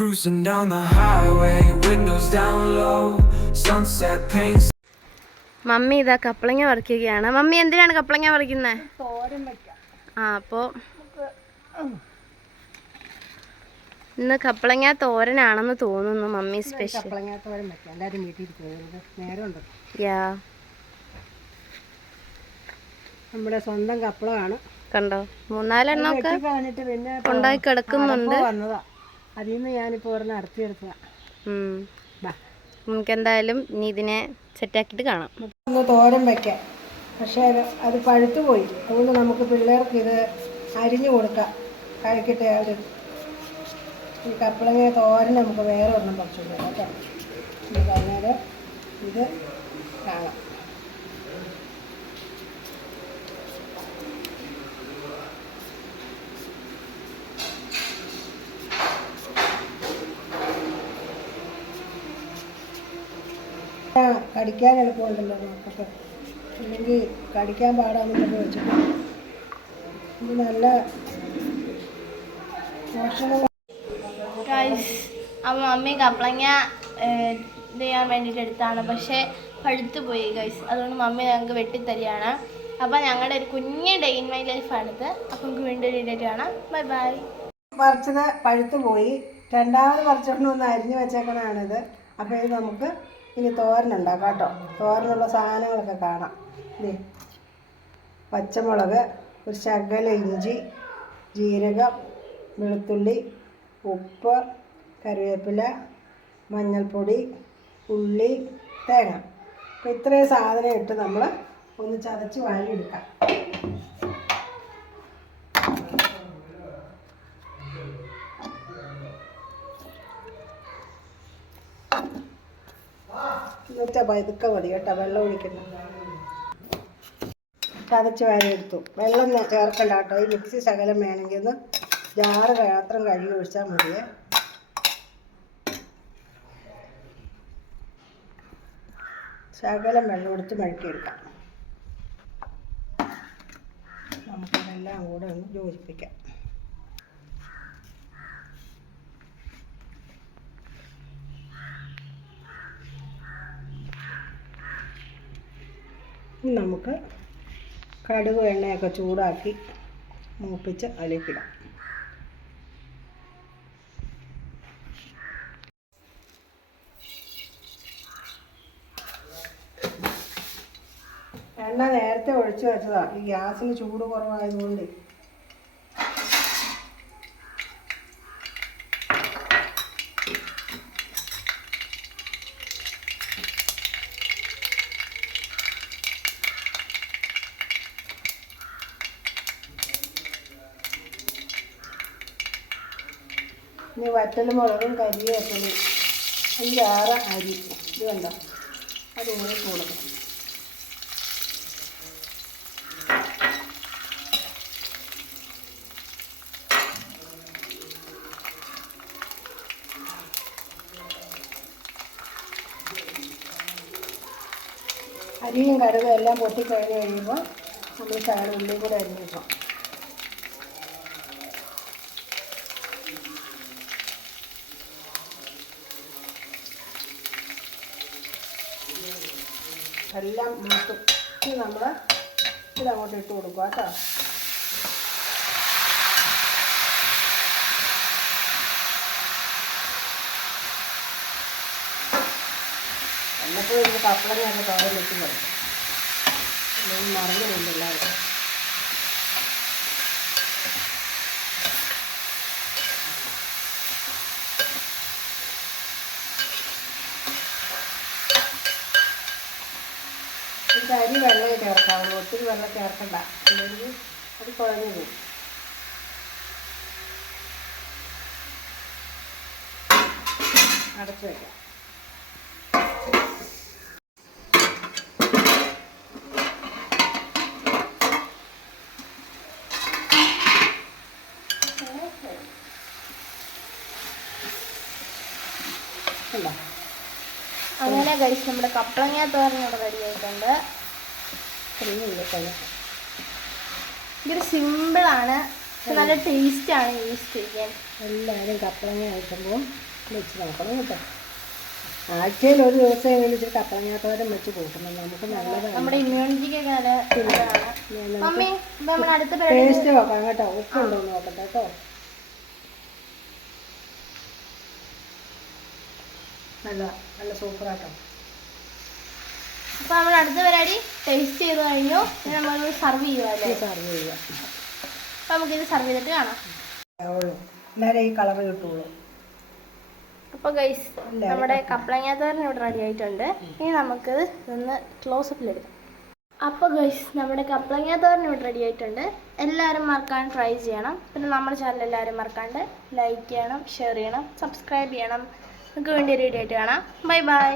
Cruising down the highway, windows down low, sunset paints. Mummy ഇതാ കപ്പളങ്ങ പറിക്കുകയാണ്. Mummy എന്തിനാണ് കപ്പളങ്ങ വയ്ക്കാം ആ അപ്പോൾ ഇന്ന് കപ്പളങ്ങ തോരനാണെന്ന് തോന്നുന്നു മമ്മി സ്പെഷ്യൽ കപ്പളങ്ങ തോരൻ വെക്കാം എല്ലാവരും വീട്ടിൽ നേരമുണ്ട് യാ. നമ്മുടെ സ്വന്തം കപ്പളമാണ് കണ്ടോ? മൂന്നാലെണ്ണമൊക്കെ ഉണ്ടായി കിടക്കുന്നുണ്ട്. വന്നതാ. അതിൽ നിന്ന് ഞാനിപ്പോൾ ഒരെണ്ണം നമുക്ക് എന്തായാലും ഇനി ഇതിനെ സെറ്റാക്കിയിട്ട് കാണാം. ഒന്ന് തോരൻ വയ്ക്കാം പക്ഷേ അത് പഴുത്തു പോയി. അതുകൊണ്ട് നമുക്ക് പിള്ളേർക്ക് ഇത് അരിഞ്ഞു കൊടുക്കാം. കഴിക്കട്ടെ അവർ ഈ കപ്പളങ്ങ തോരൻ നമുക്ക് വേറെ ഒരെണ്ണം പറിച്ചു കൊടുക്കാം. കേട്ടോ. അന്നേരം ഇത് കാണാം. കടിക്കാൻ എളുപ്പമുണ്ടല്ലോ മക്കൾക്ക്. അല്ലെങ്കിൽ കടിക്കാൻ പാടാന്നൊക്കെ വെച്ചിട്ടുണ്ട് വെച്ചിട്ട്. ഇത് നല്ല പോഷക അപ്പോൾ മമ്മി കപ്പളങ്ങ ഇത് ചെയ്യാൻ വേണ്ടിയിട്ട് എടുത്താണ്. പക്ഷേ പഴുത്തു പോയി ഗൈസ് അതുകൊണ്ട് മമ്മി ഞങ്ങൾക്ക് വെട്ടിത്തരികയാണ്. അപ്പോൾ ഞങ്ങളുടെ ഒരു കുഞ്ഞ് ഡേ ഇൻ മൈ ലൈഫാണിത് അപ്പോൾ നമുക്ക് വീണ്ടും ഒരു കാണാം. ബൈ ബൈ പറിച്ചത് പഴുത്തു പോയി. രണ്ടാമത് പറിച്ചുകൊണ്ട് ഒന്ന് അരിഞ്ഞു വെച്ചേക്കണതാണിത് അപ്പോൾ ഇത് നമുക്ക് ഇനി തോരനുണ്ടാക്കാം കേട്ടോ തോരനുള്ള സാധനങ്ങളൊക്കെ കാണാം. ദേ പച്ചമുളക് ഒരു ശകല ഇഞ്ചി ജീരകം വെളുത്തുള്ളി ഉപ്പ് കറിവേപ്പില മഞ്ഞൾപ്പൊടി ഉള്ളി തേങ്ങ. അപ്പോൾ ഇത്രയും സാധനം ഇട്ട് നമ്മൾ ഒന്ന് ചതച്ച് വാരിയെടുക്കാം. എന്നുവെച്ചാൽ പതുക്കെ മതി കേട്ടോ വെള്ളം ഒഴിക്കണം ചതച്ച് വാരിയെടുത്തു വെള്ളം ചേർക്കണ്ട കേട്ടോ. ഈ മിക്സി ശകലം വേണമെങ്കിൽ ഒന്ന് ജാറ് മാത്രം കഴുകി ഒഴിച്ചാൽ മതിയേ. ശകലം വെള്ളം എടുത്ത് മഴക്കിയെടുക്കാം നമുക്കതെല്ലാം കൂടെ ഒന്ന് യോജിപ്പിക്കാം. നമുക്ക് കടുക് എണ്ണയൊക്കെ ചൂടാക്കി മൂപ്പിച്ച് അതിലേക്കിടാം. എണ്ണ നേരത്തെ ഒഴിച്ചു വെച്ചതാണ് ഈ ഗ്യാസിന് ചൂട് കുറവായതുകൊണ്ട്. ഇനി വറ്റൽ മുളകും കരിവേപ്പിലും അഞ്ചാറ് അരി. ഇത് കണ്ടോ? അത് ഊറി കൊടുക്കണം അരിയും കടുകും എല്ലാം പൊട്ടിക്കഴിഞ്ഞ് കഴിയുമ്പോൾ നമ്മൾ ചായ ഉള്ളിൽ കൂടെ അരിഞ്ഞിട്ടോ എല്ലാം മൂത്തും ഇനി നമ്മൾ ഇതങ്ങോട്ട് ഇട്ട് കൊടുക്കുക കേട്ടോ. വല്ലപ്പോഴും ഇതിന് കപ്പളങ്ങയൊക്കെ തോരൻ വെക്കുന്നത് മറന്നു എല്ലാവരും. ഇത് അരി വെള്ളം ചേർക്കാവുള്ളൂ. ഒത്തിരി വെള്ളം ചേർക്കണ്ട. അല്ലെങ്കിൽ അത് കുഴഞ്ഞു പോകും. അടച്ചു വയ്ക്കാം അങ്ങനെ കഴിച്ച് നമ്മുടെ കപ്പളങ്ങ തോരൻ ഇവിടെ റെഡി ആയിട്ടുണ്ട്. ഇത്രയും ഉള്ളു ഭയങ്കര സിമ്പിളാണ് പക്ഷെ നല്ല ടേസ്റ്റാണ് ഈസ്റ്റ് ചെയ്യാൻ എല്ലാവരും കപ്പളങ്ങ കഴിക്കുമ്പോൾ വെച്ച് നോക്കണം കേട്ടോ. ആഴ്ചയിൽ ഒരു ദിവസം എങ്ങനെ കപ്പളങ്ങാത്തവരും കപ്പളങ്ങാത്തോരം വെച്ച് കൂട്ടണം നമുക്ക് നല്ലതാണ്. നമ്മുടെ ഇമ്മ്യൂണിറ്റിക്ക് ടേസ്റ്റ് നോക്കാം കേട്ടോ. ഉപ്പുണ്ടോ എന്ന് നോക്കട്ടെ കേട്ടോ. നല്ല നല്ല സൂപ്പറാട്ടോ അപ്പൊ നമ്മൾ അടുത്ത പരിപാടി ടേസ്റ്റ് ചെയ്ത് കഴിഞ്ഞു. നമ്മൾ സർവ് ചെയ്യുമല്ലേ സർവ് ചെയ്യുക. അപ്പൊ നമുക്കിത് സർവ് ചെയ്തിട്ട് കാണാം. എന്നാലേ ഈ കളർ കിട്ടുള്ളൂ. അപ്പോൾ ഗൈസ് നമ്മുടെ കപ്പളങ്ങാത്തോരൻ ഇവിടെ റെഡി ആയിട്ടുണ്ട്. ഇനി നമുക്ക് ഇതൊന്ന് ക്ലോസപ്പിലെടുക്കാം അപ്പോൾ ഗൈസ് നമ്മുടെ കപ്പളങ്ങാത്തോരൻ ഇവിടെ റെഡി ആയിട്ടുണ്ട്. എല്ലാവരും മറക്കാൻ ട്രൈ ചെയ്യണം. പിന്നെ നമ്മുടെ ചാനൽ എല്ലാവരും മറക്കാണ്ട് ലൈക്ക് ചെയ്യണം ഷെയർ ചെയ്യണം സബ്സ്ക്രൈബ് ചെയ്യണം. നമുക്ക് വേണ്ടി ഒരു വീഡിയോ ആയിട്ട് കാണാം. Bye bye